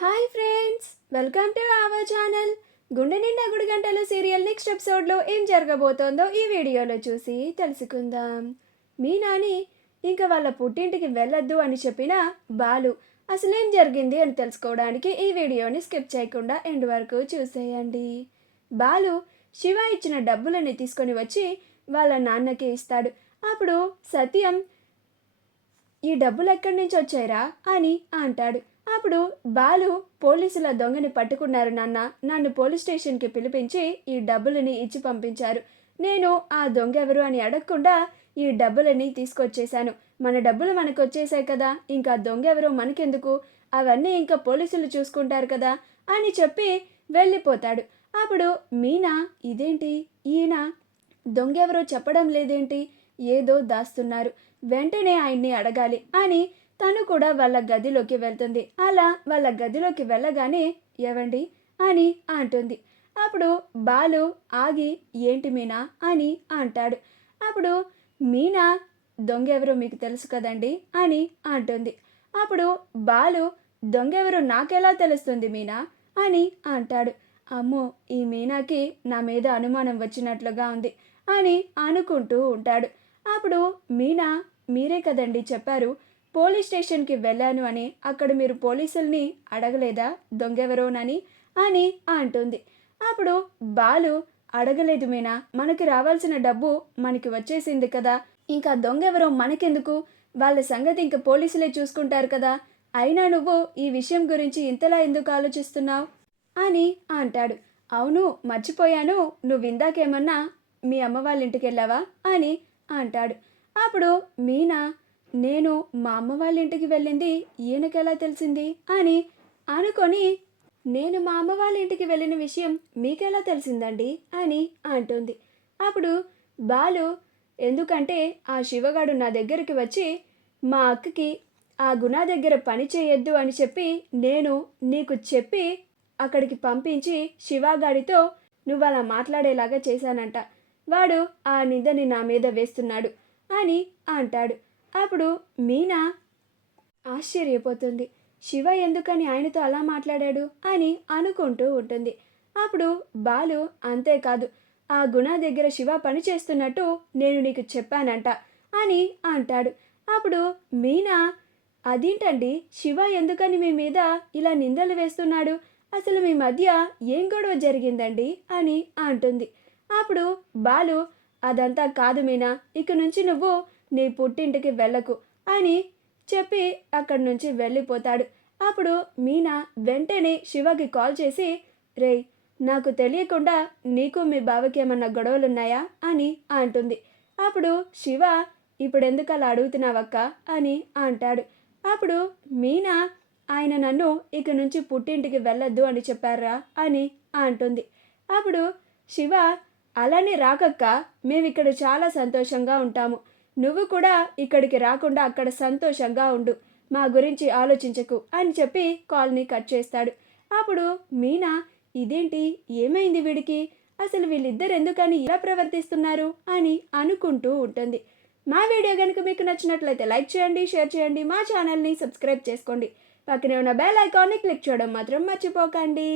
Hi friends, welcome to our channel. గుండె నిండా గుడి గంటలు సీరియల్ నెక్స్ట్ ఎపిసోడ్లో ఏం జరగబోతోందో ఈ వీడియోలో చూసి తెలుసుకుందాం. మీ నాని ఇంకా వాళ్ళ పుట్టింటికి వెళ్ళొద్దు అని చెప్పిన బాలు అసలేం జరిగింది అని తెలుసుకోవడానికి ఈ వీడియోని స్కిప్ చేయకుండా ఎండ్ వరకు చూసేయండి. బాలు శివ ఇచ్చిన డబ్బులని తీసుకొని వచ్చి వాళ్ళ నాన్నకి ఇస్తాడు. అప్పుడు సత్యం, ఈ డబ్బులు ఎక్కడి నుంచి వచ్చాయిరా అని అంటాడు. అప్పుడు బాలు, పోలీసుల దొంగని పట్టుకున్నారు నాన్న, నన్ను పోలీస్ స్టేషన్కి పిలిపించి ఈ డబ్బులని ఇచ్చి పంపించారు. నేను ఆ దొంగ ఎవరు అని అడగకుండా ఈ డబ్బులని తీసుకొచ్చేశాను. మన డబ్బులు మనకు వచ్చేసాయి కదా, ఇంకా దొంగ ఎవరో మనకెందుకు, అవన్నీ ఇంకా పోలీసులు చూసుకుంటారు కదా అని చెప్పి వెళ్ళిపోతాడు. అప్పుడు మీనా, ఇదేంటి ఈయన దొంగ ఎవరో చెప్పడం లేదేంటి, ఏదో దాస్తున్నారు, వెంటనే ఆయన్ని అడగాలి అని తను కూడా వాళ్ళ గదిలోకి వెళ్తుంది. అలా వాళ్ళ గదిలోకి వెళ్ళగానే ఏవండి అని అంటుంది. అప్పుడు బాలు ఆగి, ఏంటి మీనా అని అంటాడు. అప్పుడు మీనా, దొంగెవరో మీకు తెలుసు కదండి అని అంటుంది. అప్పుడు బాలు, దొంగెవరో నాకెలా తెలుస్తుంది మీనా అని అంటాడు. అమ్మో, ఈ మీనాకి నా మీద అనుమానం వచ్చినట్లుగా ఉంది అని అనుకుంటూ ఉంటాడు. అప్పుడు మీనా, మీరే కదండి చెప్పారు పోలీస్ స్టేషన్కి వెళ్ళాను అని, అక్కడ మీరు పోలీసుల్ని అడగలేదా దొంగెవరోనని అని అంటుంది. అప్పుడు బాలు, అడగలేదు మీనా, మనకి రావాల్సిన డబ్బు మనకి వచ్చేసింది కదా, ఇంకా దొంగెవరో మనకెందుకు, వాళ్ళ సంగతి ఇంకా పోలీసులే చూసుకుంటారు కదా, అయినా నువ్వు ఈ విషయం గురించి ఇంతలా ఎందుకు ఆలోచిస్తున్నావు అని అంటాడు. అవును మర్చిపోయాను, నువ్వు ఇందాకేమన్నా మీ అమ్మ వాళ్ళ ఇంటికి వెళ్ళావా అని అంటాడు. అప్పుడు మీనా, నేను మా అమ్మ వాళ్ళ ఇంటికి వెళ్ళింది ఈయనకెలా తెలిసింది అని అనుకొని, నేను మా అమ్మ వాళ్ళ ఇంటికి వెళ్ళిన విషయం మీకెలా తెలిసిందండి అని అంటుంది. అప్పుడు బాలు, ఎందుకంటే ఆ శివగాడు నా దగ్గరికి వచ్చి మా అక్కకి ఆ గుణ దగ్గర పని చేయొద్దు అని చెప్పి నేను నీకు చెప్పి అక్కడికి పంపించి శివగాడితో నువ్వు అలా మాట్లాడేలాగా చేశానంట, వాడు ఆ నిందని నా మీద వేస్తున్నాడు అని అంటాడు. అప్పుడు మీనా ఆశ్చర్యపోతుంది. శివ ఎందుకని ఆయనతో అలా మాట్లాడాడు అని అనుకుంటూ ఉంటుంది. అప్పుడు బాలు, అంతేకాదు ఆ గుణ దగ్గర శివ పని చేస్తున్నట్టు నేను నీకు చెప్పానంట అని అంటాడు. అప్పుడు మీనా, అదేంటండి, శివ ఎందుకని మీ మీద ఇలా నిందలు వేస్తున్నాడు, అసలు మీ మధ్య ఏం గొడవ జరిగిందండి అని అంటుంది. అప్పుడు బాలు, అదంతా కాదు మీనా, ఇక నుంచి నువ్వు నీ పుట్టింటికి వెళ్ళకు అని చెప్పి అక్కడి నుంచి వెళ్ళిపోతాడు. అప్పుడు మీనా వెంటనే శివకి కాల్ చేసి, రేయ్, నాకు తెలియకుండా నీకు మీ బావకి ఏమన్నా గొడవలున్నాయా అని అంటుంది. అప్పుడు శివ, ఇప్పుడెందుకు అలా అడుగుతున్నావక్క అని అంటాడు. అప్పుడు మీనా, ఆయన నన్ను ఇక నుంచి పుట్టింటికి వెళ్ళొద్దు అని చెప్పారా అని అంటుంది. అప్పుడు శివ, అలానే రాకక్క, మేమిక్కడ చాలా సంతోషంగా ఉంటాము, నువ్వు కూడా ఇక్కడికి రాకుండా అక్కడ సంతోషంగా ఉండు, మా గురించి ఆలోచించకు అని చెప్పి కాల్ని కట్ చేస్తాడు. అప్పుడు మీనా, ఇదేంటి, ఏమైంది వీడికి, అసలు వీళ్ళిద్దరు ఎందుకని ఇలా ప్రవర్తిస్తున్నారు అని అనుకుంటూ ఉంటుంది. మా వీడియో కనుక మీకు నచ్చినట్లయితే లైక్ చేయండి, షేర్ చేయండి, మా ఛానల్ని సబ్స్క్రైబ్ చేసుకోండి, పక్కనే ఉన్న బెల్ ఐకాన్ని క్లిక్ చేయడం మాత్రం మర్చిపోకండి.